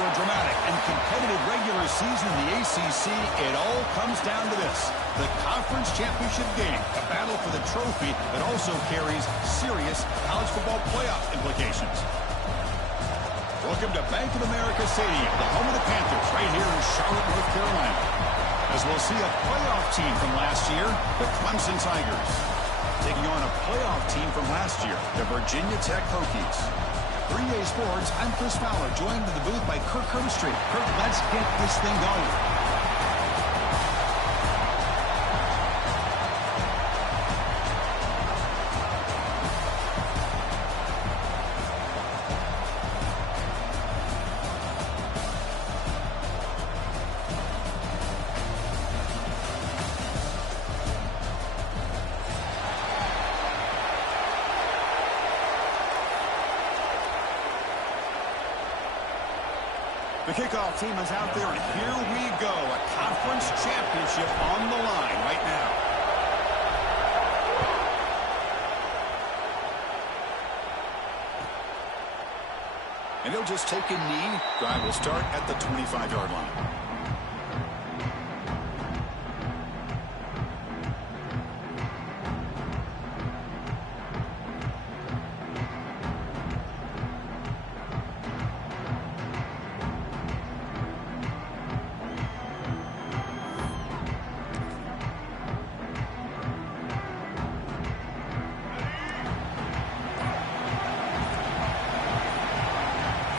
After a dramatic and competitive regular season in the ACC, it all comes down to this: the conference championship game, a battle for the trophy that also carries serious college football playoff implications. Welcome to Bank of America Stadium, the home of the Panthers, right here in Charlotte, North Carolina, as we'll see a playoff team from last year, the Clemson Tigers, taking on a playoff team from last year, the Virginia Tech Hokies. 3A Sports, I'm Chris Fowler, joined in the booth by Kirk Herbstreit. Kirk, let's get this thing going. The kickoff team is out there, and here we go. A conference championship on the line right now. And he'll just take a knee. Drive will start at the 25-yard line.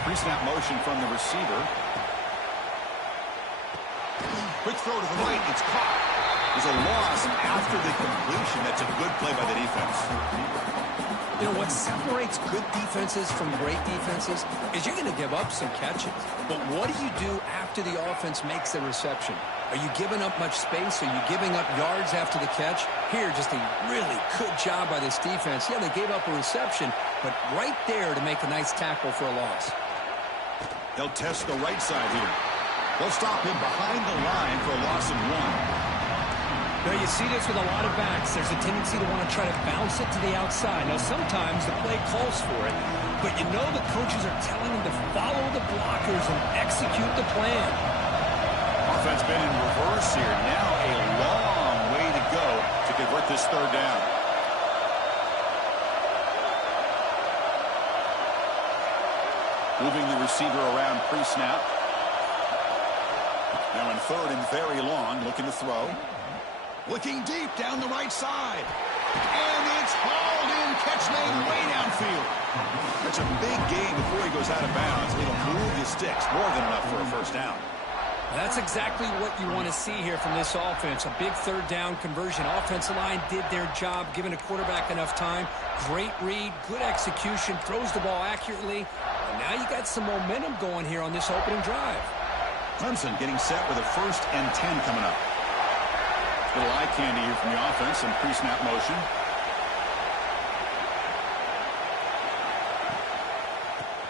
Pre-snap motion from the receiver. Quick throw to the right. It's caught. There's a loss after the completion. That's a good play by the defense. You know, what separates good defenses from great defenses is you're going to give up some catches. But what do you do after the offense makes the reception? Are you giving up much space? Are you giving up yards after the catch? Here, just a really good job by this defense. Yeah, they gave up a reception, but right there to make a nice tackle for a loss. They'll test the right side here. They'll stop him behind the line for a loss of 1. Now, you see this with a lot of backs. There's a tendency to want to try to bounce it to the outside. Now, sometimes the play calls for it, but you know the coaches are telling them to follow the blockers and execute the plan. Offense been in reverse here. Now a long way to go to convert this third down. Moving the receiver around pre-snap. Now in third and very long, looking to throw. Looking deep down the right side. And it's hauled in, catch made way downfield. That's a big gain before he goes out of bounds. It'll move the sticks, more than enough for a first down. That's exactly what you want to see here from this offense. A big third down conversion. Offensive line did their job, giving a quarterback enough time. Great read, good execution, throws the ball accurately. And now you got some momentum going here on this opening drive. Clemson getting set with a 1st and 10 coming up. Little eye candy here from the offense and pre-snap motion.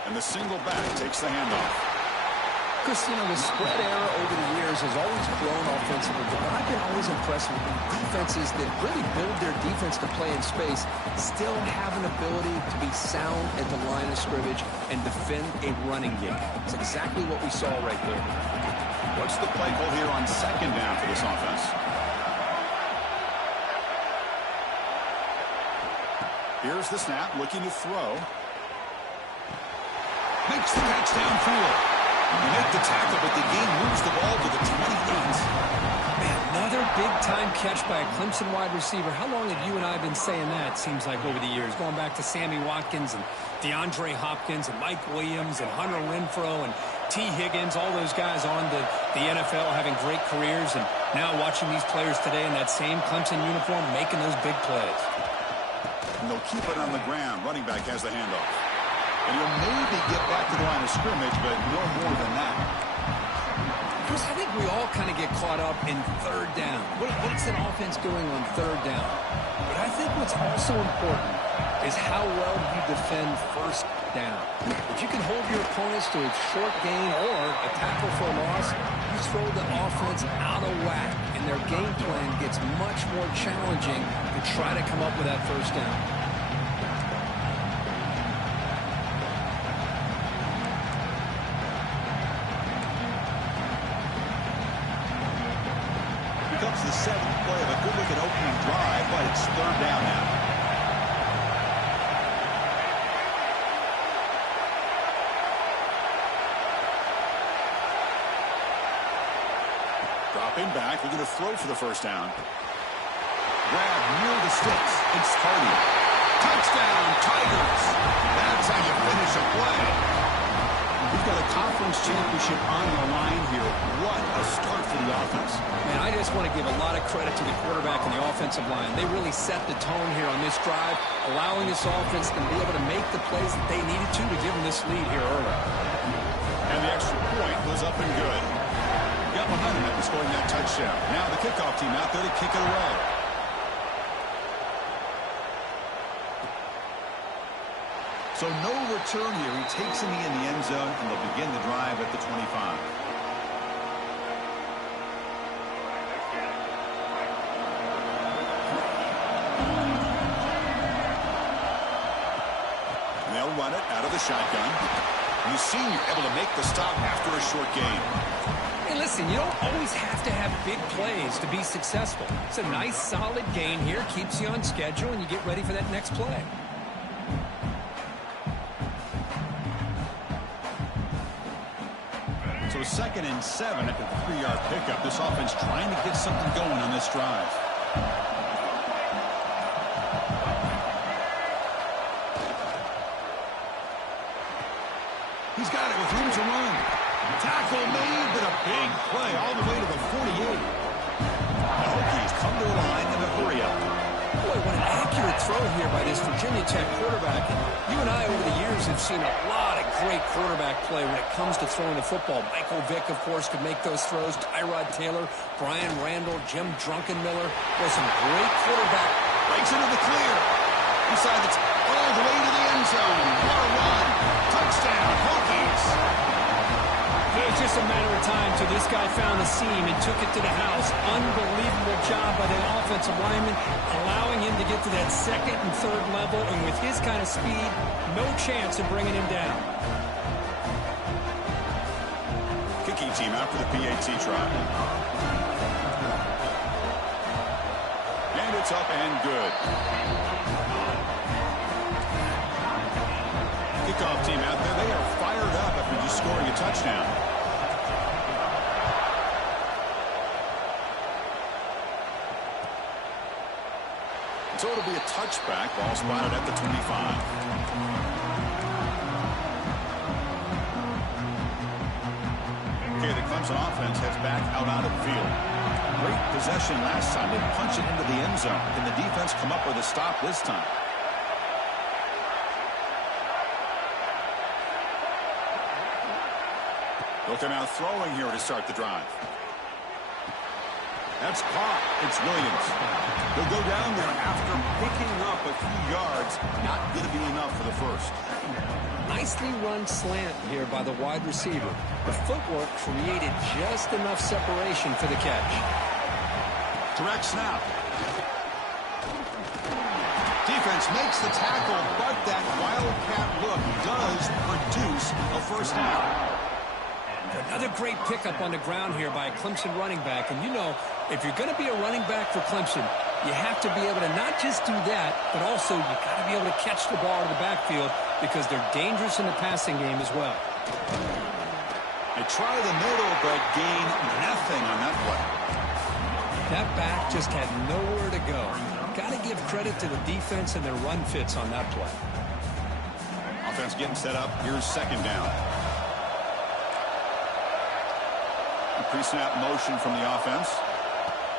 And the single back takes the handoff. Chris, you know, the spread era over the years has always grown offensively, but I've been always impressed with the defenses that really build their defense to play in space, still have an ability to be sound at the line of scrimmage and defend a running game. It's exactly what we saw right there. What's the play call here on 2nd down for this offense? Here's the snap, looking to throw. Makes the catch downfield. You make the tackle, but the game moves the ball to the 28. Man, another big-time catch by a Clemson wide receiver. How long have you and I been saying that, seems like, over the years? Going back to Sammy Watkins and DeAndre Hopkins and Mike Williams and Hunter Renfrow and T. Higgins, all those guys on the NFL having great careers, and now watching these players today in that same Clemson uniform making those big plays. And they'll keep it on the ground. Running back has the handoff. And he'll maybe get back to the line of scrimmage, but no more than that. Chris, I think we all kind of get caught up in third down. What's an offense doing on third down? But I think what's also important is how well you defend first down. If you can hold your opponents to a short gain or a tackle for a loss, you throw the offense out of whack, and their game plan gets much more challenging to try to come up with that first down. the seventh play of a good-looking opening drive, but it's third down now. Dropping back, looking to throw for the first down. Grab near the sticks. It's Hardy. Touchdown, Tigers! That's how you finish a play. We've got a conference championship on the line here. What a start for the offense. Man, I just want to give a lot of credit to the quarterback and the offensive line. They really set the tone here on this drive, allowing this offense to be able to make the plays that they needed to give them this lead here early. And the extra point was up and good. Got behind him after scoring that touchdown. Now the kickoff team out there to kick it away. So no return here. He takes it in the end zone, and they'll begin the drive at the 25. And they'll run it out of the shotgun. And the senior able to make the stop after a short gain. Hey, listen, you don't always have to have big plays to be successful. It's a nice, solid gain here. Keeps you on schedule, and you get ready for that next play. So 2nd and 7 after the 3-yard pickup. This offense trying to get something going on this drive. He's got it with room to run. Tackle made, but a big play all the way to the 48. The Hokies come to the line in a hurry-up. Boy, what an accurate throw here by this Virginia Tech quarterback. And you and I, over the years, have seen a lot of great quarterback play when it comes to throwing the football. Michael Vick, of course, could make those throws. Tyrod Taylor, Brian Randall, Jim Druckenmiller. There's some great quarterback. Breaks into the clear. Inside the all the way to the end zone. What a run. Touchdown, Hokies. It was just a matter of time till this guy found the seam and took it to the house. Unbelievable job by the offensive lineman, allowing him to get to that 2nd and 3rd level. And with his kind of speed, no chance of bringing him down. Kicking team out for the PAT try. And it's up and good. Kickoff team out there. They are fired up after just scoring a touchdown. So it'll be a touchback. Ball spotted at the 25. Okay, the Clemson offense heads back out on the field. Great possession last time. They punch it into the end zone. Can the defense come up with a stop this time? They'll come out throwing here to start the drive. That's caught. It's Williams. He'll go down there after picking up a few yards. Not going to be enough for the first. Nicely run slant here by the wide receiver. The footwork created just enough separation for the catch. Direct snap. Defense makes the tackle, but that wildcat look does produce a first down. Another great pickup on the ground here by a Clemson running back. And you know, if you're going to be a running back for Clemson, you have to be able to not just do that, but also you got to be able to catch the ball in the backfield because they're dangerous in the passing game as well. They try the middle, but gain nothing on that play. That back just had nowhere to go. Got to give credit to the defense and their run fits on that play. Offense getting set up. Here's 2nd down. Pre-snap motion from the offense.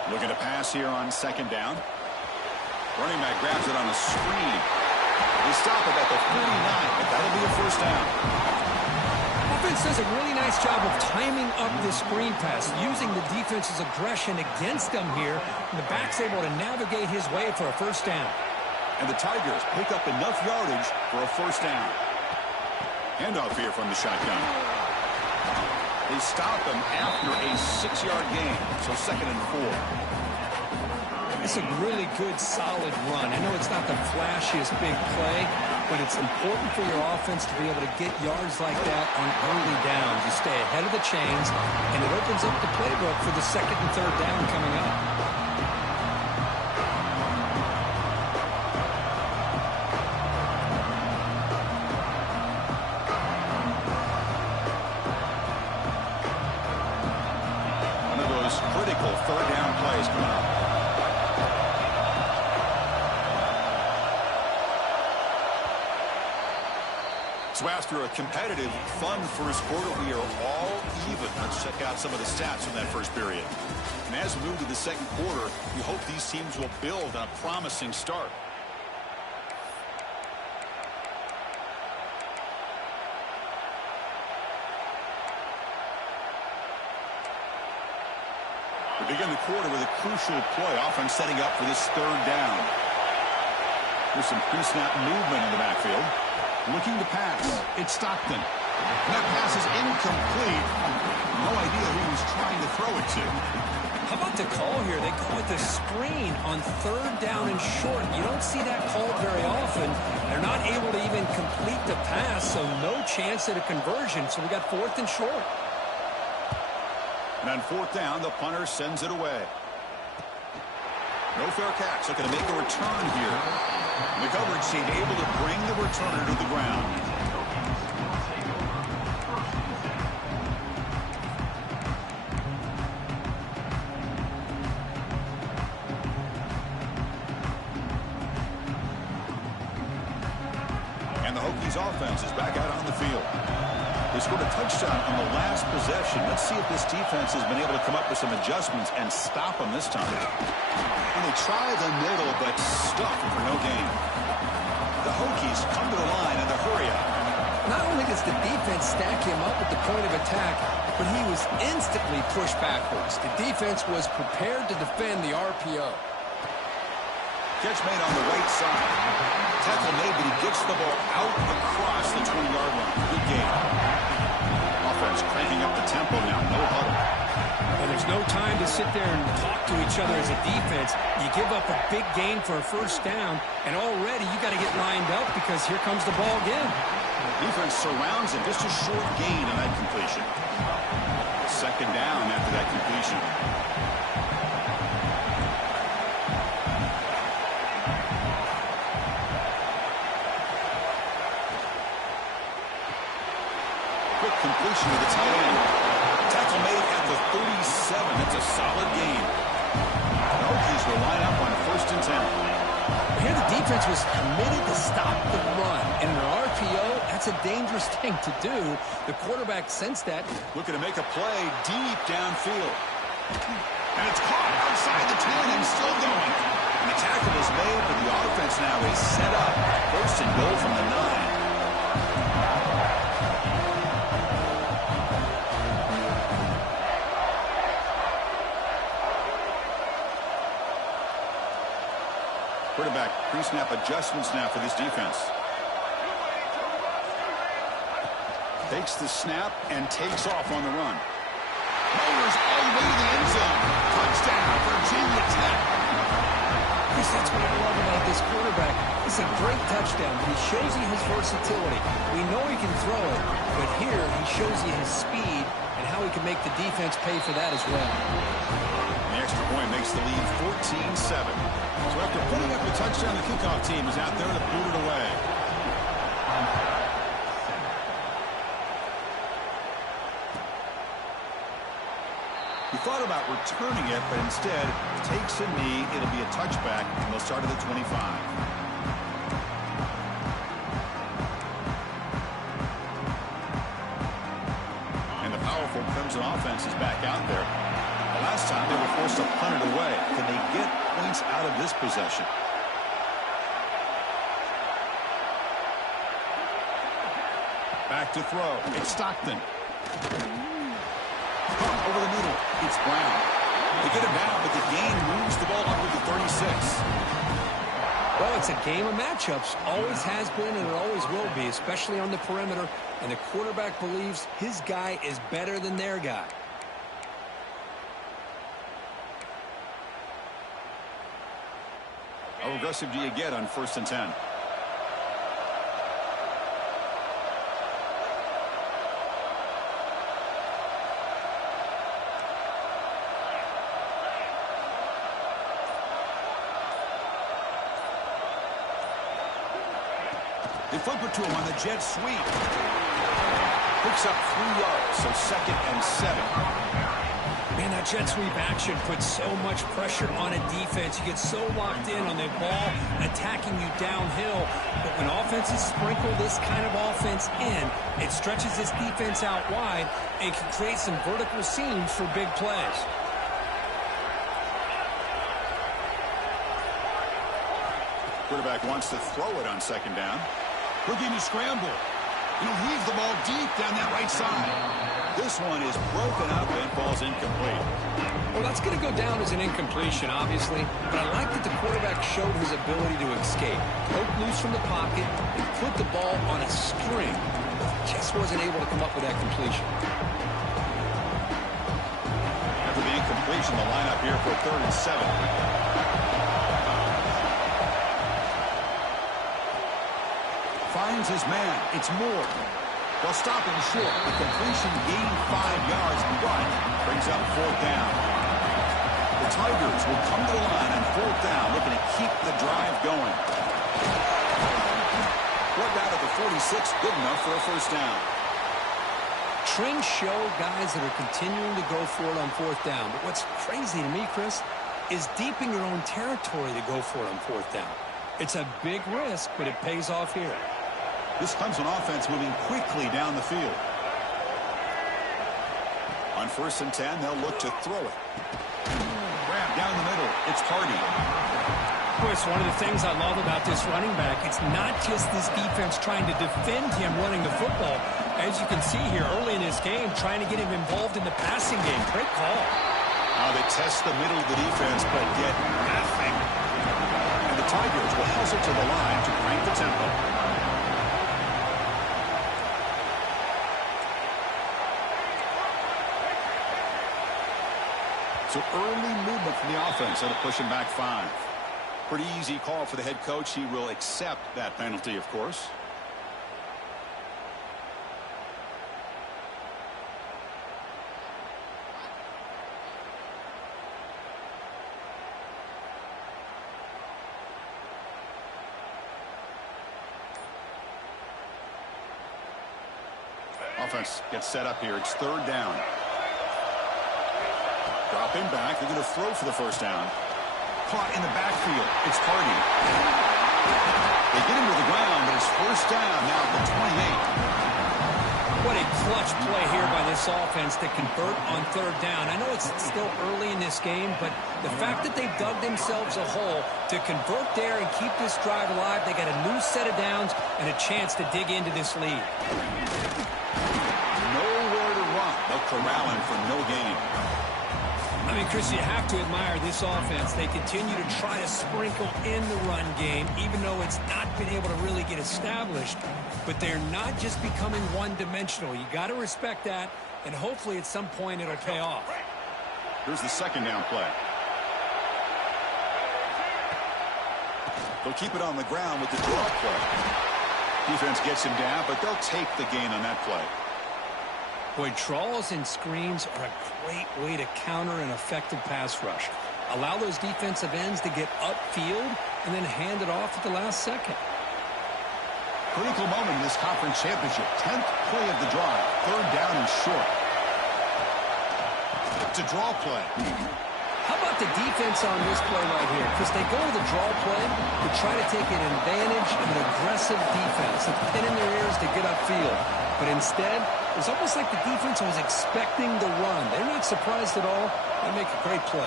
Looking to pass here on 2nd down. Running back grabs it on a screen. They stop it at the 49, but that'll be a first down. Offense does a really nice job of timing up this screen pass, using the defense's aggression against them here. And the back's able to navigate his way for a first down. And the Tigers pick up enough yardage for a first down. Handoff here from the shotgun. They stop him after a 6-yard gain, so 2nd and 4. It's a really good, solid run. I know it's not the flashiest big play, but it's important for your offense to be able to get yards like that on early downs. You stay ahead of the chains, and it opens up the playbook for the 2nd and 3rd down coming up. So after a competitive, fun first quarter, we are all even. Let's check out some of the stats from that first period. And as we move to the second quarter, we hope these teams will build on a promising start. We begin the quarter with a crucial play. Offense setting up for this third down. There's some pre-snap movement in the backfield. Looking to pass. It's Stockton. And that pass is incomplete. No idea who he was trying to throw it to. How about the call here? They call it the screen on third down and short. You don't see that called very often. They're not able to even complete the pass, so no chance at a conversion. So we got fourth and short. And on fourth down, the punter sends it away. No fair catch. Looking to make a return here. And the coverage team able to bring the returner to the ground. And the Hokies offense is back out on the field. They scored a touchdown on the last possession. Let's see if this defense has been able to come up with some adjustments and stop them this time. And they try the middle, but stuffed for no gain. The Hokies come to the line in a hurry up. Not only does the defense stack him up at the point of attack, but he was instantly pushed backwards. The defense was prepared to defend the RPO. Catch made on the right side. Tackle made, but he gets the ball out across the 20-yard line. Good game. Offense cranking up the tempo now. No huddle. And there's no time to sit there and talk to each other as a defense. You give up a big gain for a first down, and already you got to get lined up because here comes the ball again. Defense surrounds him. Just a short gain on that completion. Second down after that completion. Quick completion to the tight end. Tackle made at the 37. That's a solid gain. The Hokies will line up on first and 10. Here the defense was committed to stop the run. In an RPO, that's a dangerous thing to do. The quarterback sensed that. Looking to make a play deep downfield. And it's caught outside the 10 and still going. And the tackle is made, but the offense now is set up. First and goal from the 9. Quarterback pre-snap adjustments now for this defense. Takes the snap and takes off on the run. Motors all the way to the end zone. Touchdown, Virginia Tech. Chris, that's what I love about this quarterback. It's a great touchdown, but he shows you his versatility. We know he can throw it, but here he shows you his speed and how he can make the defense pay for that as well. The extra point makes the lead 14-7. So after putting up a touchdown, the kickoff team is out there to boot it away. He thought about returning it, but instead takes a knee. It'll be a touchback, and they'll start at the 25. And the powerful Clemson offense is back out there. Last time they were forced to punt it away. Can they get points out of this possession? Back to throw. It's Stockton. Pump over the middle. It's Brown. They get it down, but the gain moves the ball up to the 36. Well, it's a game of matchups. Always has been and it always will be, especially on the perimeter. And the quarterback believes his guy is better than their guy. How aggressive do you get on first and 10? They flip it to him on the jet sweep. Picks up 3 yards, so second and 7. Man, that jet sweep action puts so much pressure on a defense. You get so locked in on the ball attacking you downhill. But when offenses sprinkle this kind of offense in, it stretches this defense out wide and can create some vertical seams for big plays. Quarterback wants to throw it on second down. Looking to scramble. Heave the ball deep down that right side. This one is broken up and falls incomplete. Well, that's going to go down as an incompletion, obviously. But I like that the quarterback showed his ability to escape. Broke loose from the pocket and put the ball on a string. Just wasn't able to come up with that completion. After the incompletion, the lineup here for 3rd and 7. Finds his man. It's Moore. They'll stop him short. The completion gained 5 yards, but brings up 4th down. The Tigers will come to the line on 4th down, looking to keep the drive going. Work out at the 46, good enough for a 1st down. Trends show guys that are continuing to go for it on 4th down. But what's crazy to me, Chris, is deep in your own territory to go for it on 4th down. It's a big risk, but it pays off here. This Clemson offense moving quickly down the field. On 1st and 10, they'll look to throw it. Grab down the middle. It's Hardy. Chris, one of the things I love about this running back, it's not just this defense trying to defend him running the football. As you can see here early in this game, trying to get him involved in the passing game. Great call. Now they test the middle of the defense, but get nothing. And the Tigers will hustle to the line to crank the tempo. So early movement from the offense. That'll push him back 5. Pretty easy call for the head coach. He will accept that penalty, of course. Offense gets set up here. It's 3rd down. Drop him back. They're going to throw for the 1st down. Caught in the backfield. It's Hardy. They get him to the ground, but it's 1st down now at the 28. What a clutch play here by this offense to convert on 3rd down. I know it's still early in this game, but the fact that they've dug themselves a hole to convert there and keep this drive alive, they got a new set of downs and a chance to dig into this lead. Nowhere to run. They'll corral him for no gain. I mean, Chris, you have to admire this offense. They continue to try to sprinkle in the run game, even though it's not been able to really get established. But they're not just becoming one-dimensional. You got to respect that, and hopefully at some point it'll pay off. Here's the 2nd down play. They'll keep it on the ground with the draw play. Defense gets him down, but they'll take the gain on that play. Boy, draws and screens are a great way to counter an effective pass rush. Allow those defensive ends to get upfield and then hand it off at the last second. Critical moment in this conference championship. 10th play of the drive. 3rd down and short. It's a draw play. How about the defense on this play right here? Because they go to the draw play to try to take an advantage of an aggressive defense. It's pin in their ears to get upfield. But instead, it's almost like the defense was expecting the run. They're not surprised at all. They make a great play.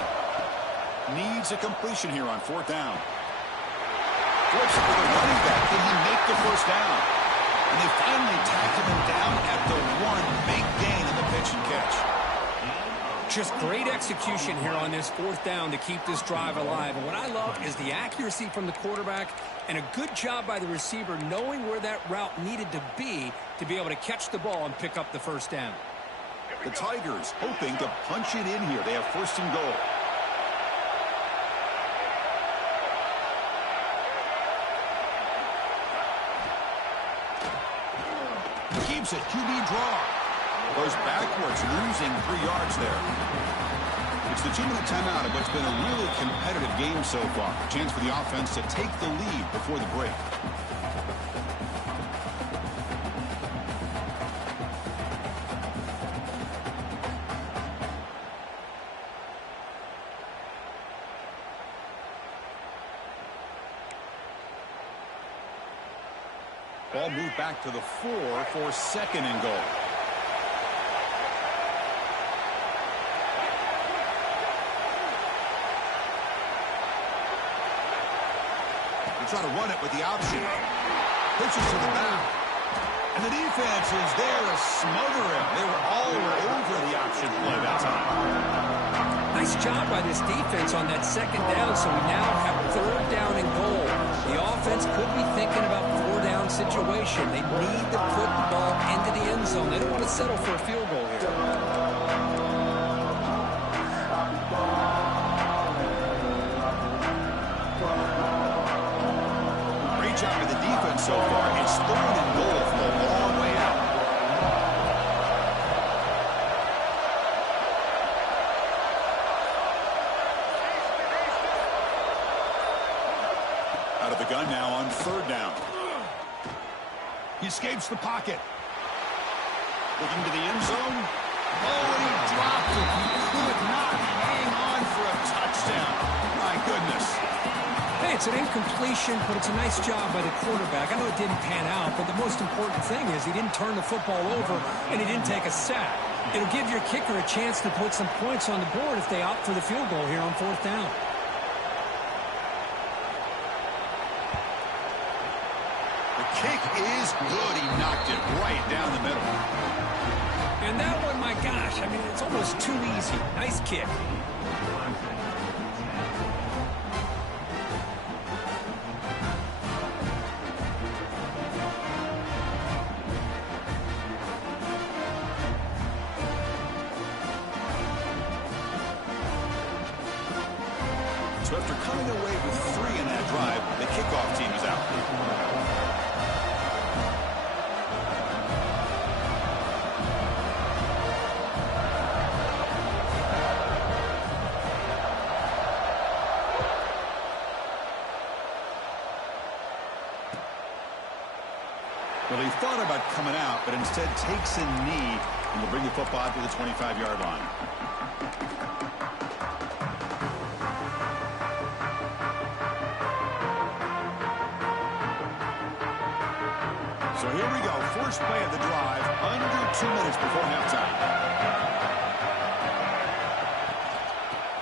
Needs a completion here on 4th down. Flips it with a running back. Can he make the 1st down? And they finally tackle him down at the 1. Big gain in the pitch and catch. Just great execution here on this 4th down to keep this drive alive. And what I love is the accuracy from the quarterback and a good job by the receiver knowing where that route needed to be able to catch the ball and pick up the 1st down. The Tigers hoping to punch it in here. They have 1st and goal. Keeps it. QB draw. Goes backwards, losing 3 yards there. It's the 2-minute timeout of what's been a really competitive game so far. Chance for the offense to take the lead before the break. Ball moved back to the 4 for 2nd and goal. They try to run it with the option. Pitches to the back. And the defense is there to smother him. They were all over the option play that time. Nice job by this defense on that 2nd down, so we now have 3rd down and goal. The offense could be thinking about 4-down situation. They need to put the ball into the end zone. They don't want to settle for a field goal here. Great job of the defense so far. It's 3rd and goal from a long way out. Out of the gun now on 3rd down. He escapes the pocket. Looking to the end zone. Oh, and he dropped it. He could not hang on for a touchdown. My goodness. Hey, it's an incompletion, but it's a nice job by the quarterback. I know it didn't pan out, but the most important thing is he didn't turn the football over and he didn't take a sack. It'll give your kicker a chance to put some points on the board if they opt for the field goal here on 4th down. The kick is good. He knocked it right down the middle. And that one, my gosh, I mean, it's almost too easy. Nice kick. So after coming away with 3 in that drive, the kickoff team is out. Well, he thought about coming out, but instead takes a knee and will bring the football to the 25-yard line. So here we go. First play of the drive, under 2 minutes before halftime.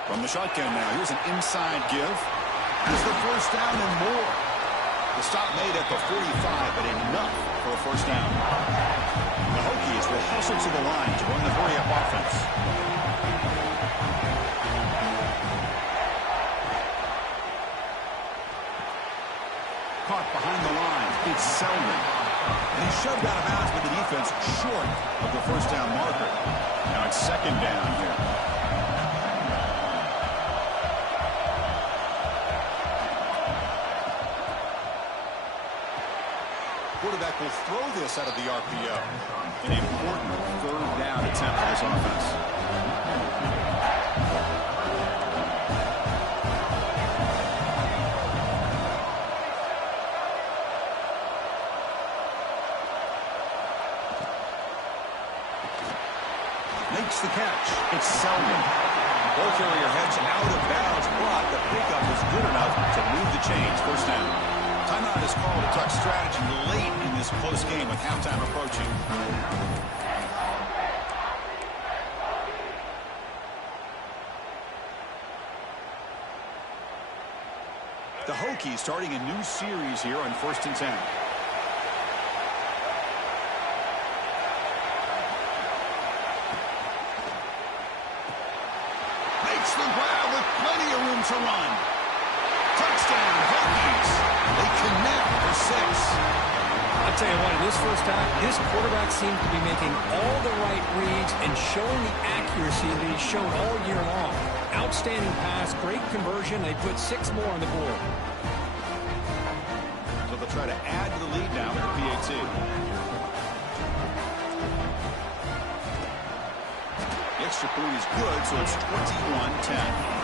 From the shotgun now, here's an inside give. Here's the 1st down and more. The stop made at the 45, but enough for a 1st down. The Hokies will hustle to the line to run the hurry-up offense. Caught behind the line. It's Selman. And he's shoved out of bounds with the defense short of the 1st down marker. Now it's 2nd down here. Quarterback will throw this out of the RPO. An important 3rd down attempt for this offense. Makes the catch. It's Selman. Ball carrier heads out of bounds, but the pickup is good enough to move the chains. 1st down. Timeout is called to talk strategy late in this close game with halftime approaching. The Hokies starting a new series here on 1st and 10. Makes the grab with plenty of room to run. Touchdown, Hokies. They connect for 6. I'll tell you what, in this 1st half, this quarterback seems to be making all the right reads and showing the accuracy that he's shown all year long. Outstanding pass, great conversion. They put 6 more on the board. So they'll try to add to the lead now with the PAT. The extra point is good, so it's 21-10.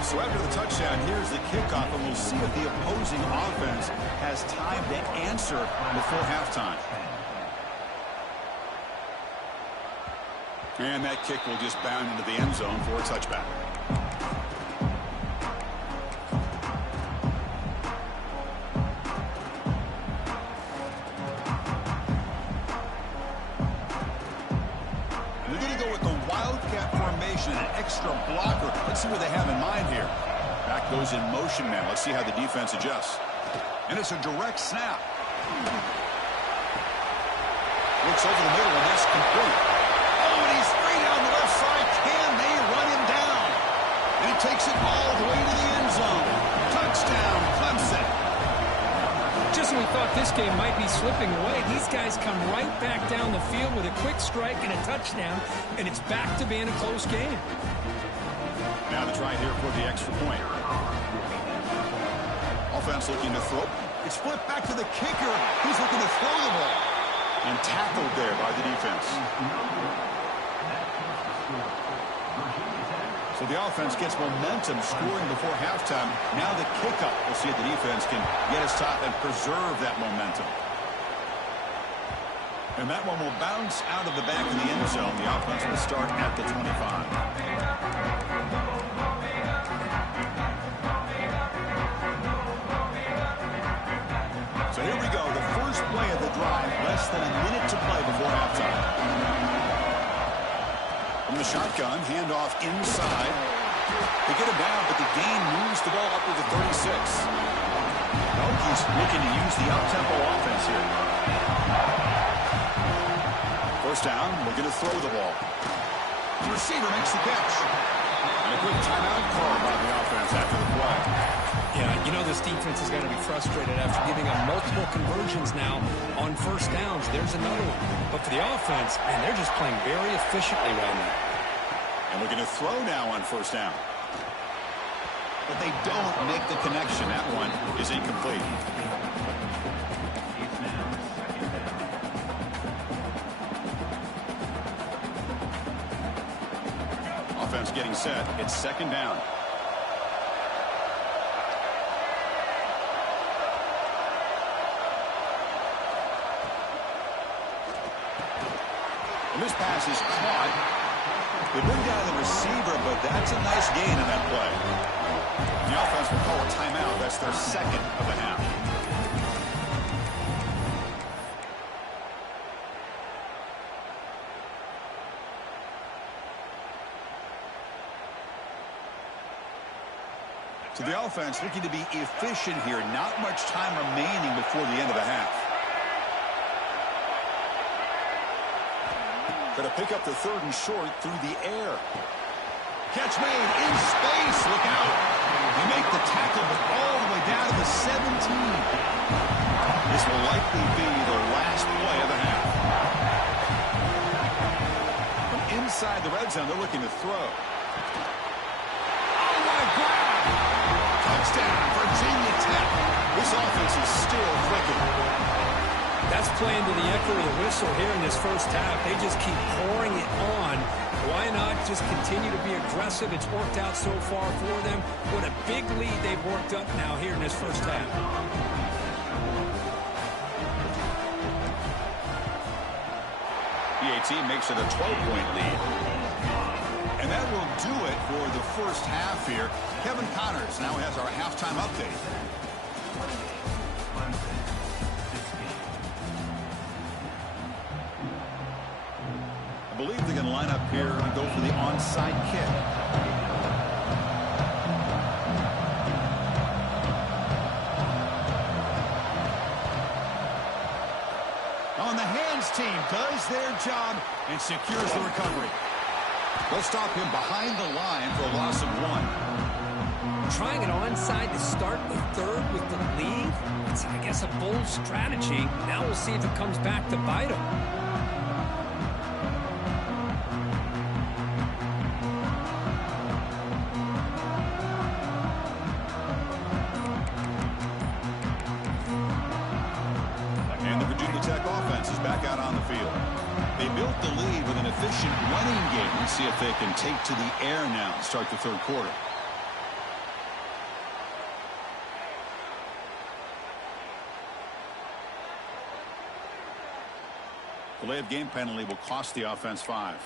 So after the touchdown, here's the kickoff, and we'll see if the opposing offense has time to answer before halftime. And that kick will just bound into the end zone for a touchback. Goes in motion now. Let's see how the defense adjusts. And it's a direct snap. Looks over the middle, and that's complete. Oh, and he's free down the left side. Can they run him down? And he takes it all the way to the end zone. Touchdown, Clemson. Just when we thought this game might be slipping away, these guys come right back down the field with a quick strike and a touchdown, and it's back to being a close game. Now the try here for the extra point. Offense looking to throw. It's flipped back to the kicker. He's looking to throw the ball. And tackled there by the defense. So the offense gets momentum scoring before halftime. Now the kickoff. We'll see if the defense can get a stop and preserve that momentum. And that one will bounce out of the back of the end zone. The offense will start at the 25. So here we go, the first play of the drive, less than a minute to play before halftime. From the shotgun, handoff inside. They get him down, but the gain moves the ball up to the 36. He's looking to use the up-tempo offense here. First down, we're going to throw the ball. The receiver makes the catch. And a quick timeout call by the offense after the play. Yeah, you know this defense is going to be frustrated after giving up multiple conversions now on first downs. There's another one. But for the offense, man, they're just playing very efficiently right now. And we're going to throw now on first down. But they don't make the connection. That one is incomplete. Offense getting set. It's second down. And this pass is caught. They bring down the receiver, but that's a nice gain in that play. The offense will call a timeout. That's their second of the half. So the offense looking to be efficient here. Not much time remaining before the end of the half. Going to pick up the third and short through the air. Catch made in space. Look out. They make the tackle, but all the way down to the 17. This will likely be the last play of the half. From inside the red zone, they're looking to throw. Oh, my God. Touchdown, Virginia Tech. This offense is still clicking. That's playing to the echo of the whistle here in this first half. They just keep pouring it on. Why not just continue to be aggressive? It's worked out so far for them. What a big lead they've worked up now here in this first half. PAT makes it a 12-point lead. And that will do it for the first half here. Kevin Connors now has our halftime update. I believe they're going to line up here and go for the onside kick. On the hands team does their job and secures the recovery. They'll stop him behind the line for a loss of 1. Trying it onside to start the third with the lead. It's, I guess, a bold strategy. Now we'll see if it comes back to bite him. And the Virginia Tech offense is back out on the field. They built the lead with an efficient running game. Let's see if they can take to the air now and start the third quarter. Delay of game penalty will cost the offense 5.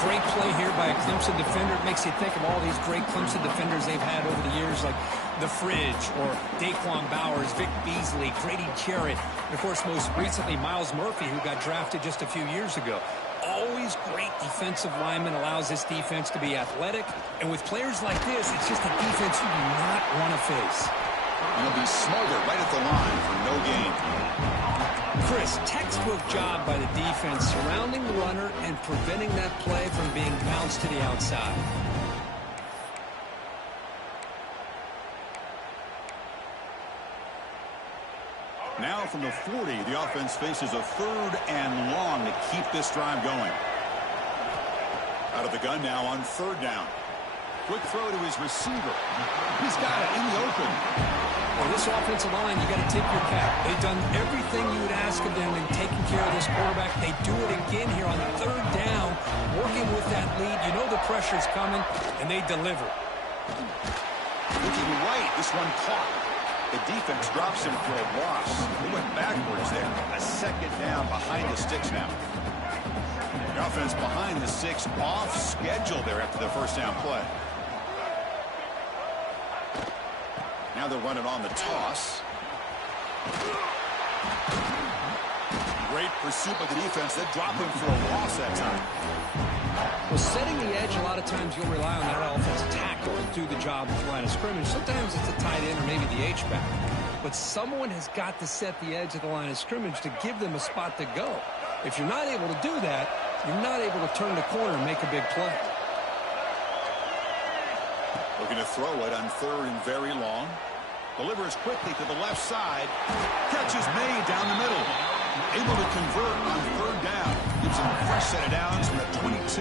Great play here by a Clemson defender. It makes you think of all these great Clemson defenders they've had over the years, like The Fridge or Daquan Bowers, Vic Beasley, Grady Jarrett, and, of course, most recently, Miles Murphy, who got drafted just a few years ago. Always great defensive lineman, allows this defense to be athletic. And with players like this, it's just a defense you do not want to face. And he'll be smothered right at the line for no gain. Chris, textbook job by the defense surrounding the runner and preventing that play from being bounced to the outside. Now from the 40, the offense faces a 3rd and long to keep this drive going. Out of the gun now on 3rd down. Quick throw to his receiver. He's got it in the open. Well, this offensive line, you got to tip your cap. They've done everything you would ask of them in taking care of this quarterback. They do it again here on 3rd down, working with that lead. You know the pressure's coming, and they deliver. Looking right, this one caught. The defense drops him for a loss. He went backwards there. A 2nd down behind the sticks now. The offense behind the 6, off schedule there after the 1st down play. Now they're running on the toss. Great pursuit by the defense. They drop him for a loss that time. Well, setting the edge, a lot of times you'll rely on that offensive tackle to do the job at the line of scrimmage. Sometimes it's a tight end or maybe the H-back. But someone has got to set the edge of the line of scrimmage to give them a spot to go. If you're not able to do that, you're not able to turn the corner and make a big play. Looking to throw it on 3rd and very long. Delivers quickly to the left side. Catch is made down the middle. Able to convert on 3rd down. Gives him a fresh set of downs from the 22.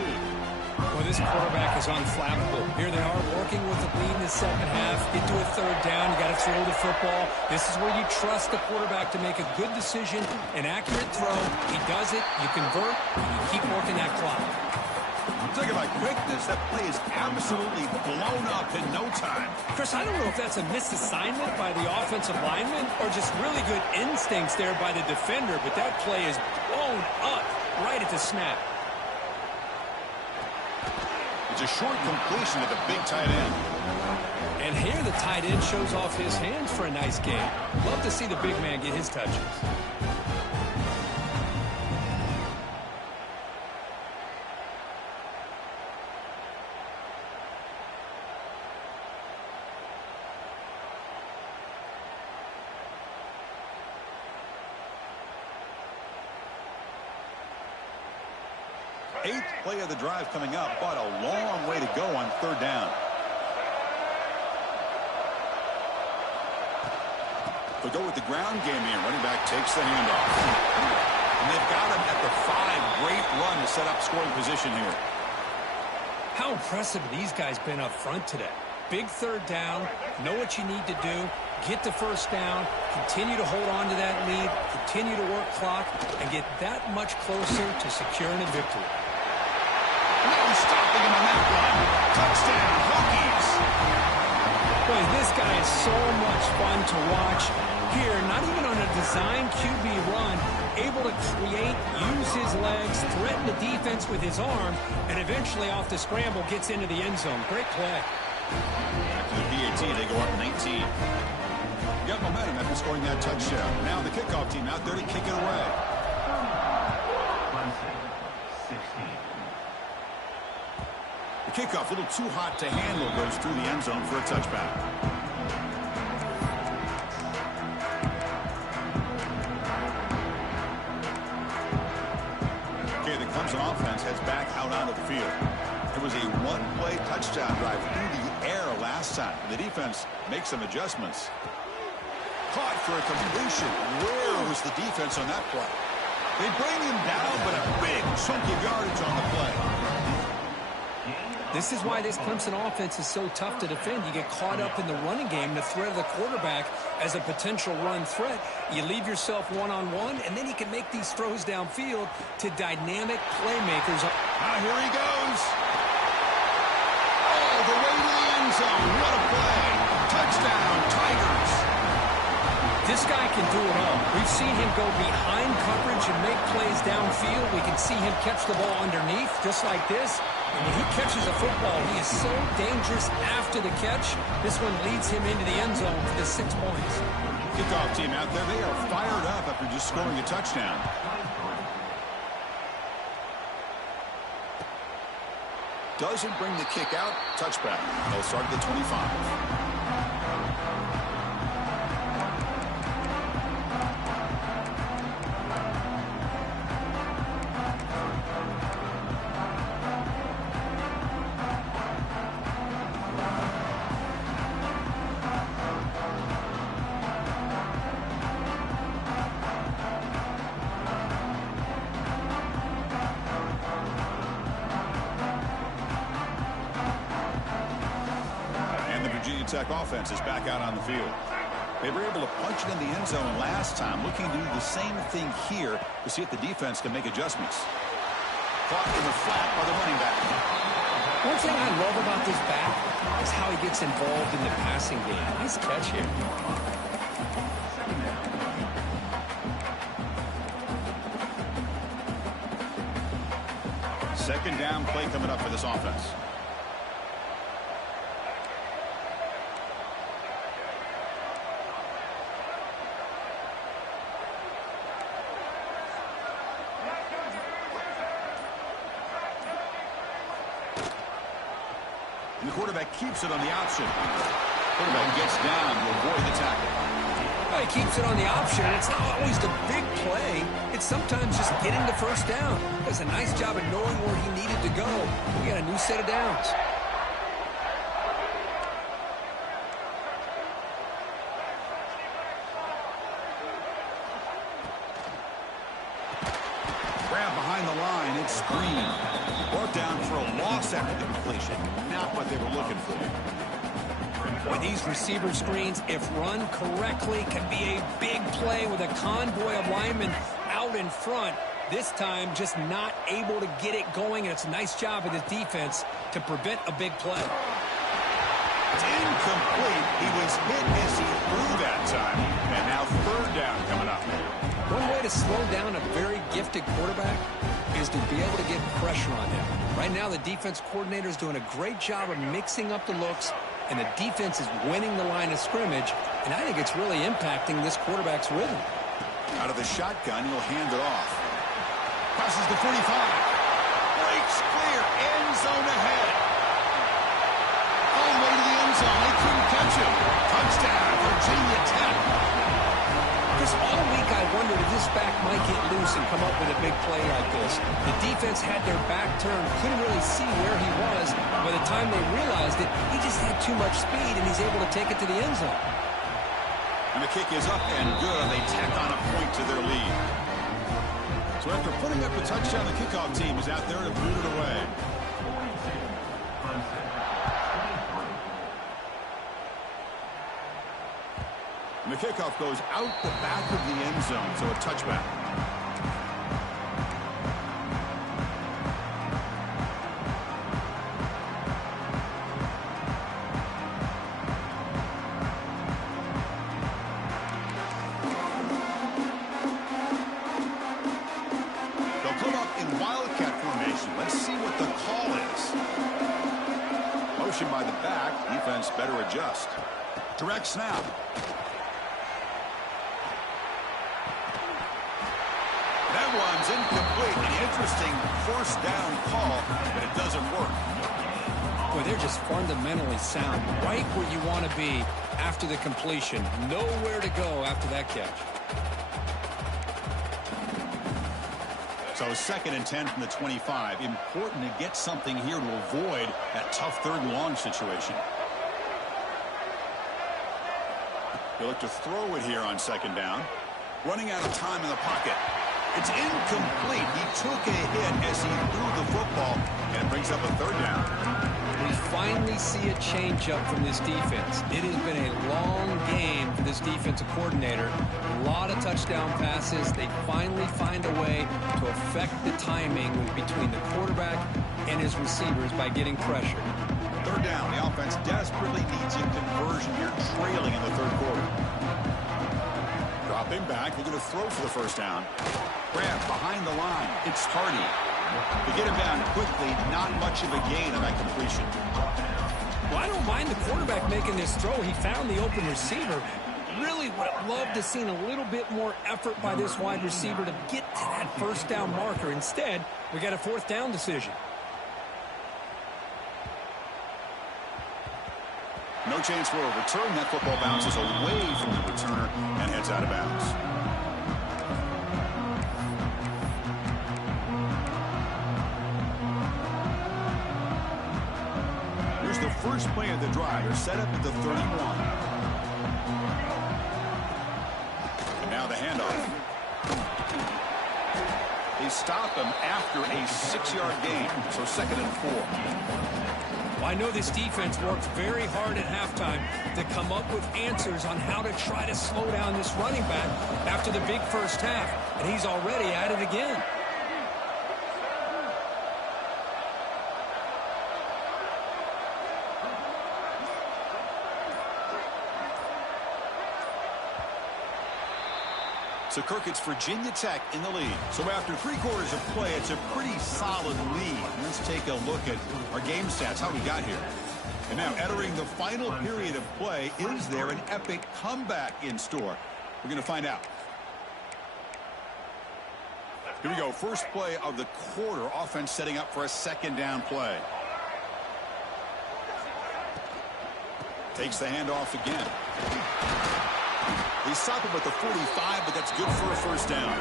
Well, this quarterback is unflappable. Here they are working with the lead in the 2nd half. Get to a 3rd down. You got to throw the football. This is where you trust the quarterback to make a good decision, an accurate throw. He does it. You convert. And you keep working that clock. Talking about quickness, that play is absolutely blown up in no time. Chris, I don't know if that's a misassignment by the offensive lineman or just really good instincts there by the defender, but that play is blown up right at the snap. It's a short completion to the big tight end. And here the tight end shows off his hands for a nice game. Love to see the big man get his touches. Eighth play of the drive coming up, but a long way to go on 3rd down. They'll go with the ground game here. Running back takes the handoff. And they've got him at the 5. Great run to set up scoring position here. How impressive have these guys been up front today? Big 3rd down, know what you need to do, get the 1st down, continue to hold on to that lead, continue to work clock, and get that much closer to securing a victory. No stopping him on that one. Touchdown, Hokies. Boy, this guy is so much fun to watch. Here, not even on a design QB run, able to create, use his legs, threaten the defense with his arm, and eventually off the scramble gets into the end zone. Great play. After the PAT, they go up 19. Got momentum after scoring that touchdown. Now the kickoff team out there to kick it away. The kickoff, a little too hot to handle, goes through the end zone for a touchback. Okay, the Clemson offense heads back out onto the field. It was a one-play touchdown drive through the air last time. The defense makes some adjustments. Caught for a completion. Where was the defense on that play? They bring him down, but a big chunk of yardage on the play. This is why this Clemson offense is so tough to defend. You get caught up in the running game, the threat of the quarterback as a potential run threat. You leave yourself one-on-one, and then you can make these throws downfield to dynamic playmakers. Here he goes. All the way to the end zone. What a play. Touchdown, Tigers. This guy can do it all. We've seen him go behind coverage and make plays downfield. We can see him catch the ball underneath, just like this. And when he catches a football, he is so dangerous after the catch. This one leads him into the end zone for the 6 points. Kickoff team out there, they are fired up after just scoring a touchdown. Doesn't bring the kick out. Touchback. They'll start at the 25. Tech offense is back out on the field. They were able to punch it in the end zone last time, looking to do the same thing here to see if the defense can make adjustments. Caught in the flat by the running back. One thing I love about this back is how he gets involved in the passing game. Nice catch here. Second down play coming up for this offense. And the quarterback keeps it on the option. Quarterback gets down to avoid the tackle. Well, he keeps it on the option, and it's not always the big play. It's sometimes just getting the first down. Does a nice job of knowing where he needed to go. We got a new set of downs. Grab behind the line. It's Green. Brought down for a loss after the completion. Not what they were looking for. Boy, these receiver screens, if run correctly, can be a big play with a convoy of linemen out in front. This time, just not able to get it going, and it's a nice job of the defense to prevent a big play. It's incomplete. He was hit as he threw that time. And now third down coming up. One way to slow down a very gifted quarterback is to be able to get pressure on him. Right now, the defense coordinator is doing a great job of mixing up the looks, and the defense is winning the line of scrimmage, and I think it's really impacting this quarterback's rhythm. Out of the shotgun, he'll hand it off. Passes the 45. Breaks clear. End zone ahead. All the way to the end zone. They couldn't catch him. Touchdown, Virginia Tech. Just all week I wondered if this back might get loose and come up with a big play like this. The defense had their back turned, couldn't really see where he was. By the time they realized it, he just had too much speed, and he's able to take it to the end zone. And the kick is up and good. They tack on a point to their lead. So after putting up a touchdown, the kickoff team is out there to boot it away. And the kickoff goes out the back of the end zone, so a touchback. They'll come up in wildcat formation. Let's see what the call is. Motion by the back. Defense better adjust. Direct snap. That one's incomplete. An interesting first down call, but it doesn't work. Boy, they're just fundamentally sound. Right where you want to be after the completion. Nowhere to go after that catch. So 2nd and 10 from the 25. Important to get something here to avoid that tough 3rd and long situation. They look to throw it here on 2nd down. Running out of time in the pocket. It's incomplete. He took a hit as he threw the football, and it brings up a 3rd down. We finally see a change-up from this defense. It has been a long game for this defensive coordinator. A lot of touchdown passes. They finally find a way to affect the timing between the quarterback and his receivers by getting pressure. 3rd down. The offense desperately needs a conversion here, trailing in the 3rd quarter. Dropping back, they're going to throw for the first down. Grab behind the line. It's Hardy. To get him down quickly, not much of a gain on that completion. Well, I don't mind the quarterback making this throw. He found the open receiver. Really would have loved to have seen a little bit more effort by this wide receiver to get to that first down marker. Instead, we got a fourth down decision. No chance for a return. That football bounces away from the returner and heads out of bounds. Here's the first play of the drive. They're set up at the 31. And now the handoff. They stop him after a 6-yard gain. So 2nd and 4. Well, I know this defense worked very hard at halftime to come up with answers on how to try to slow down this running back after the big first half, and he's already at it again. So, Kirk, it's Virginia Tech in the lead. So after 3 quarters of play, it's a pretty solid lead. Let's take a look at our game stats, how we got here. And now, entering the final period of play, is there an epic comeback in store? We're going to find out. Here we go. First play of the quarter. Offense setting up for a 2nd down play. Takes the handoff again. They stop him at the 45, but that's good for a first down.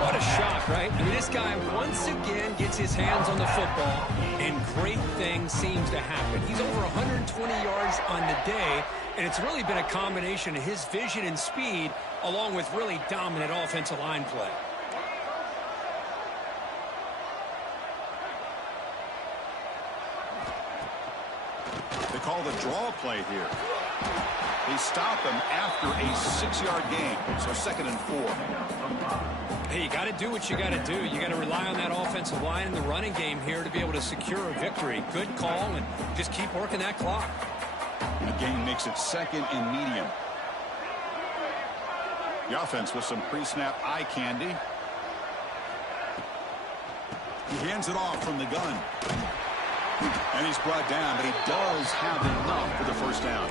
What a shot, right? I mean, this guy once again gets his hands on the football, and great things seems to happen. He's over 120 yards on the day, and it's really been a combination of his vision and speed, along with really dominant offensive line play. They call the draw play here. They stop him after a 6-yard gain, so 2nd and 4. Hey, you got to do what you got to do. You got to rely on that offensive line in the running game here to be able to secure a victory. Good call, and just keep working that clock. And the game makes it 2nd and medium. The offense with some pre-snap eye candy. He hands it off from the gun. And he's brought down, but he does have enough for the first down.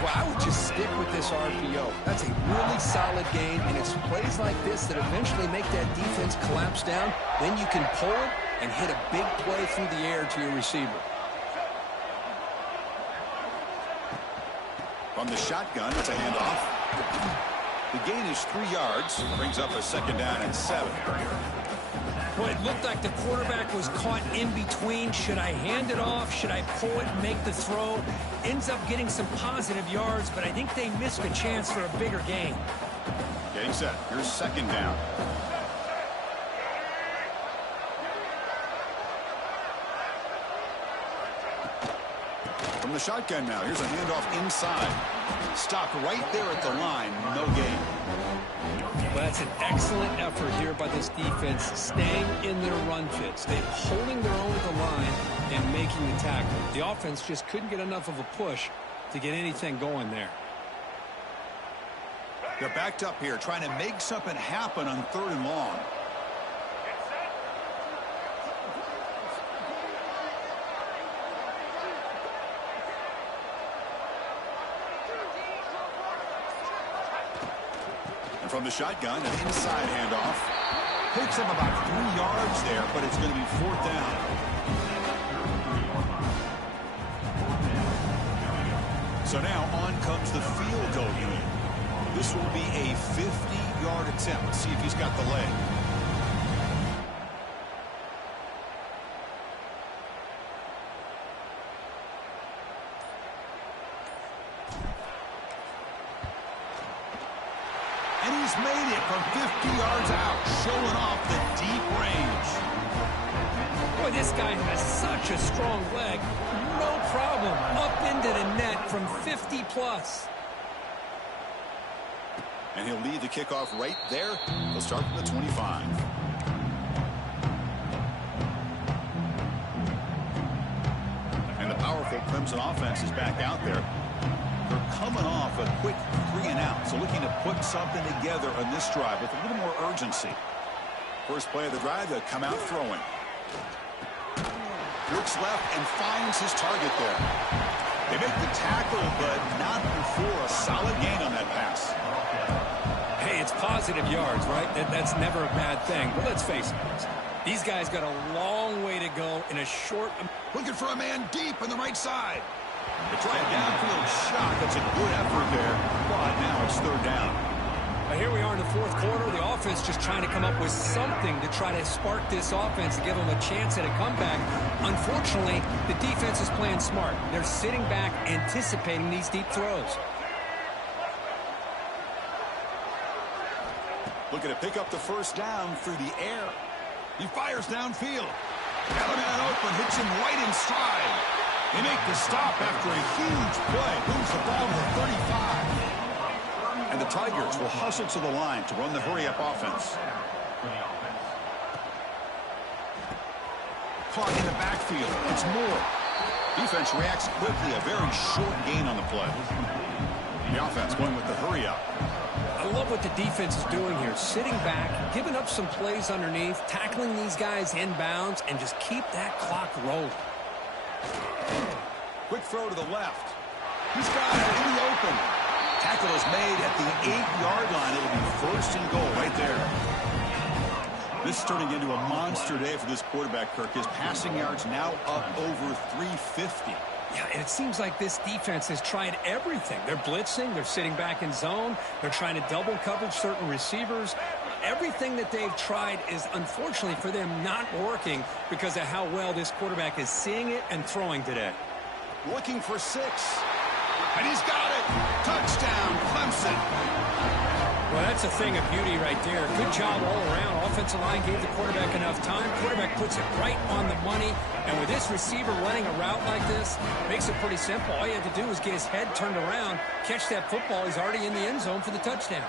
Well, I would just stick with this RPO. That's a really solid gain, and it's plays like this that eventually make that defense collapse down. Then you can pull it and hit a big play through the air to your receiver. From the shotgun, it's a handoff. The gain is 3 yards. Brings up a 2nd down and 7. Well, it looked like the quarterback was caught in between. Should I hand it off? Should I pull it and make the throw? Ends up getting some positive yards, but I think they missed a chance for a bigger gain. Getting set. Here's 2nd down. From the shotgun now. Here's a handoff inside. Stopped right there at the line. No gain. Well, that's an excellent effort here by this defense, staying in their run fits. They're holding their own at the line and making the tackle. The offense just couldn't get enough of a push to get anything going there. They're backed up here, trying to make something happen on 3rd and long. From the shotgun, an inside handoff. Picks him about 3 yards there, but it's going to be 4th down. So now on comes the field goal unit. This will be a 50-yard attempt. Let's see if he's got the leg. And he's made it from 50 yards out, showing off the deep range. Boy, this guy has such a strong leg. No problem. Up into the net from 50 plus. And he'll lead the kickoff right there. He'll start from the 25. And the powerful Clemson offense is back out there. They're coming off a quick 3 and out. down. So looking to put something together on this drive with a little more urgency. First play of the drive, they'll come out throwing. Looks left and finds his target there. They make the tackle, but not before a solid gain on that pass. Hey, it's positive yards, right? That's never a bad thing. But let's face it, these guys got a long way to go in a short... Looking for a man deep on the right side. They try a downfield shot. That's a good effort there. But now it's third down. Here we are in the fourth quarter. The offense just trying to come up with something to try to spark this offense to give them a chance at a comeback. Unfortunately, the defense is playing smart. They're sitting back, anticipating these deep throws. Looking to pick up the first down through the air. He fires downfield. Got a man open, hits him right in stride. They make the stop after a huge play. Moves the ball to the 35. And the Tigers will hustle to the line to run the hurry-up offense. Caught in the backfield. It's Moore. Defense reacts quickly. A very short gain on the play. The offense going with the hurry-up. I love what the defense is doing here. Sitting back, giving up some plays underneath, tackling these guys inbounds, and just keep that clock rolling. Quick throw to the left. He's got it in the open. Tackle is made at the 8-yard line. It'll be first and goal right there. This is turning into a monster day for this quarterback, Kirk. His passing yards now up over 350. Yeah, and it seems like this defense has tried everything. They're blitzing. They're sitting back in zone. They're trying to double coverage certain receivers. Everything that they've tried is, unfortunately for them, not working because of how well this quarterback is seeing it and throwing today. Looking for 6. And he's got it. Touchdown, Clemson. Well, that's a thing of beauty right there. Good job all around. Offensive line gave the quarterback enough time. Quarterback puts it right on the money. And with this receiver running a route like this, makes it pretty simple. All you have to do is get his head turned around, catch that football. He's already in the end zone for the touchdown.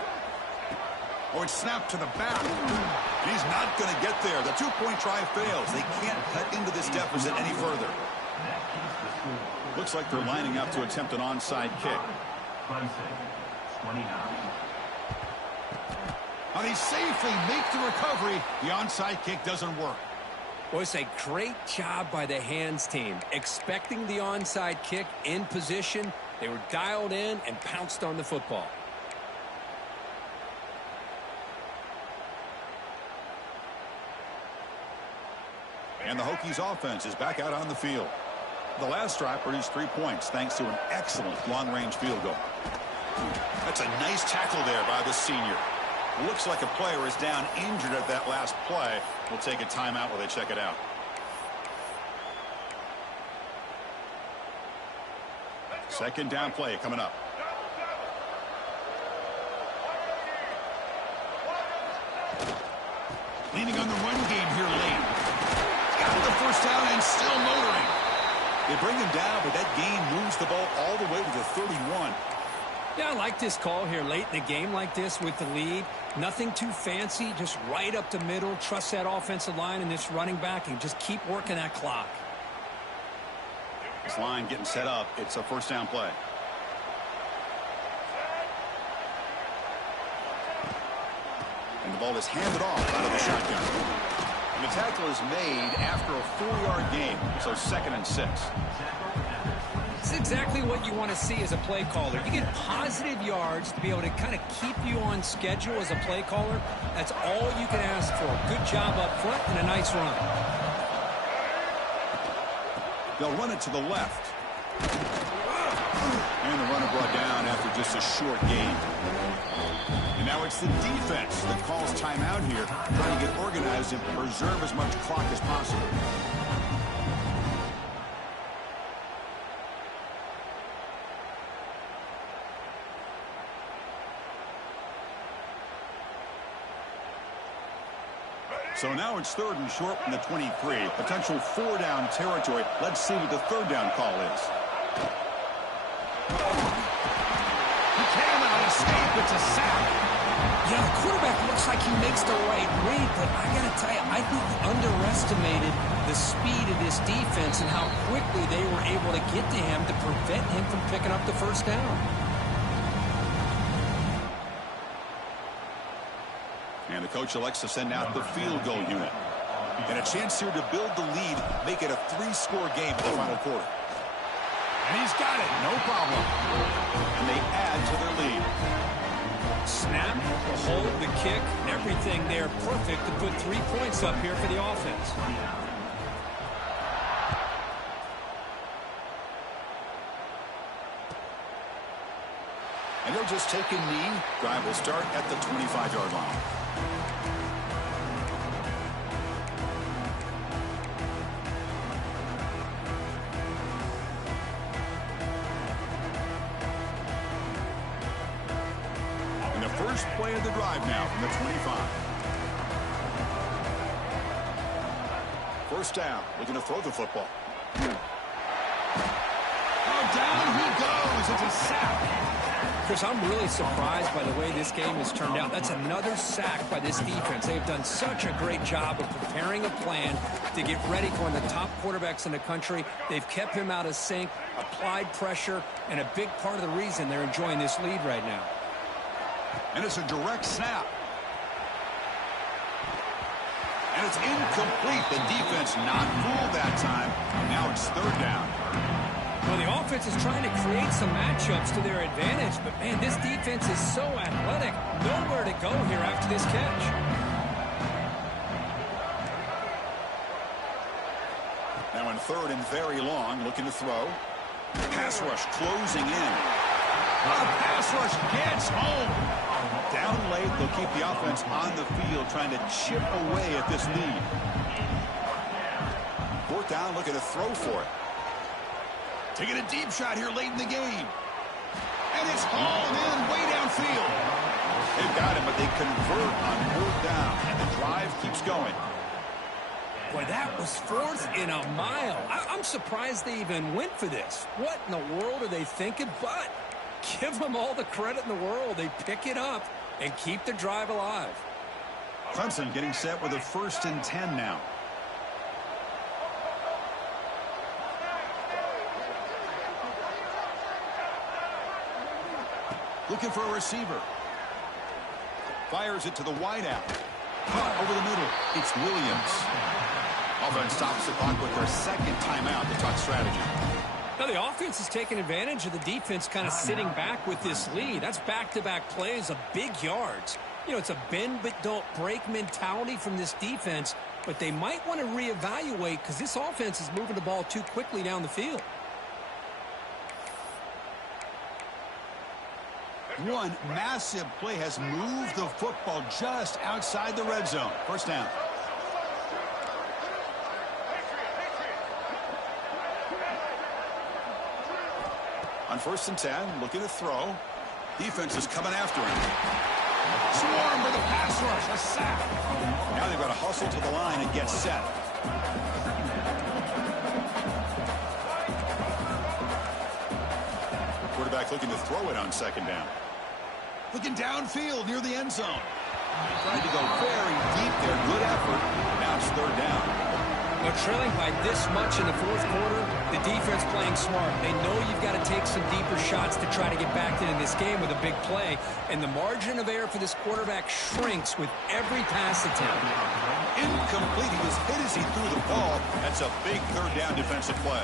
Oh, it's snapped to the back. He's not going to get there. The two-point try fails. They can't cut into this deficit any further. Looks like they're lining up to attempt an onside kick. Now they safely make the recovery. The onside kick doesn't work. Well, it's a great job by the hands team. Expecting the onside kick in position. They were dialed in and pounced on the football. And the Hokies offense is back out on the field. The last drive produced 3 points thanks to an excellent long-range field goal. That's a nice tackle there by the senior. Looks like a player is down injured at that last play. We'll take a timeout while they check it out. Second down play coming up. Leaning on the run game here late. Got the first down and still motoring. They bring him down, but that gain moves the ball all the way to the 31. Yeah, I like this call here late in the game like this with the lead. Nothing too fancy, just right up the middle. Trust that offensive line and this running back and just keep working that clock. This line getting set up. It's a first down play. And the ball is handed off out of the shotgun. And the tackle is made after a 4-yard gain, so 2nd and 6. It's exactly what you want to see as a play caller. You get positive yards to be able to kind of keep you on schedule as a play caller. That's all you can ask for. Good job up front and a nice run. They'll run it to the left. And the runner brought down after just a short gain. And now it's the defense that calls timeout here, trying to get organized and preserve as much clock as possible. So now it's 3rd and short from the 23. Potential 4-down territory. Let's see what the 3rd down call is. He cannot escape. It's a sack. Yeah, the quarterback looks like he makes the right read, but I got to tell you, I think he underestimated the speed of this defense and how quickly they were able to get to him to prevent him from picking up the first down. And the coach elects to send out the field goal unit. And a chance here to build the lead, make it a 3-score game in the final quarter. And he's got it, no problem. And they add to their lead. Snap, the hold, the kick, everything there perfect to put 3 points up here for the offense. And they'll just take a knee. Drive will start at the 25-yard line. And the first play of the drive now from the 25. First down, looking to throw the football. Oh, down he goes. It's a sack. Chris, I'm really surprised by the way this game has turned out. That's another sack by this defense. They've done such a great job of preparing a plan to get ready for one of the top quarterbacks in the country. They've kept him out of sync, applied pressure, and a big part of the reason they're enjoying this lead right now. And it's a direct snap. And it's incomplete. The defense not fooled that time. Now it's third down. Well, the offense is trying to create some matchups to their advantage, but, man, this defense is so athletic. Nowhere to go here after this catch. Now in third and very long, looking to throw. Pass rush closing in. The pass rush gets home. Down late, they'll keep the offense on the field trying to chip away at this lead. Fourth down, looking to throw for it. Taking a deep shot here late in the game. And it's hauled in way downfield. They've got him, but they convert on fourth down. And the drive keeps going. Boy, that was 4th and a mile. I'm surprised they even went for this. What in the world are they thinking? But give them all the credit in the world. They pick it up and keep the drive alive. Clemson getting set with a 1st and 10 now. Looking for a receiver. Fires it to the wideout. Caught over the middle. It's Williams. Offense stops the clock with their second timeout to talk strategy. Now the offense is taking advantage of the defense kind of sitting back with this lead. That's back-to-back plays of big yards. You know, it's a bend but don't break mentality from this defense, but they might want to reevaluate because this offense is moving the ball too quickly down the field. One massive play has moved the football just outside the red zone. First down. On 1st and 10, looking to throw. Defense is coming after him. Swarm with a pass rush, a sack. Now they've got to hustle to the line and get set. Quarterback looking to throw it on 2nd down. Looking downfield near the end zone. Tried to go very deep there. Good effort. Now it's 3rd down. Well, trailing by this much in the 4th quarter, the defense playing smart. They know you've got to take some deeper shots to try to get back into this game with a big play. And the margin of error for this quarterback shrinks with every pass attempt. Incomplete. He was hit as he threw the ball. That's a big 3rd down defensive play.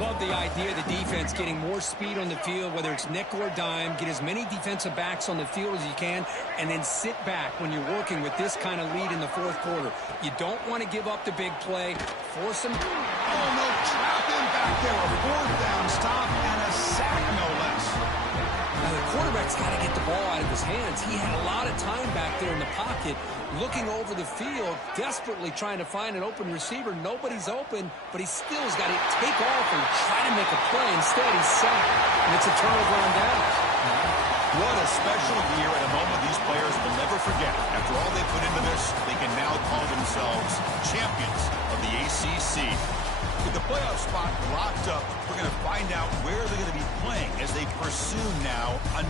Love the idea of the defense getting more speed on the field, whether it's nickel or dime, get as many defensive backs on the field as you can, and then sit back when you're working with this kind of lead in the 4th quarter. You don't want to give up the big play. Force them. Oh, no, trap him back there. A 4th down stop and a sack, no less. Now, the quarterback's got to get the ball out of his hands. He had a lot of time back there in the pocket, looking over the field, desperately trying to find an open receiver. Nobody's open, but he still has got to take off and try to make a play. Instead, he's sacked, and it's a turnover on downs. What a special year and a moment these players will never forget. After all they put into this, they can now call themselves champions of the ACC. With the playoff spot locked up, we're going to find out where they're going to be playing as they pursue now a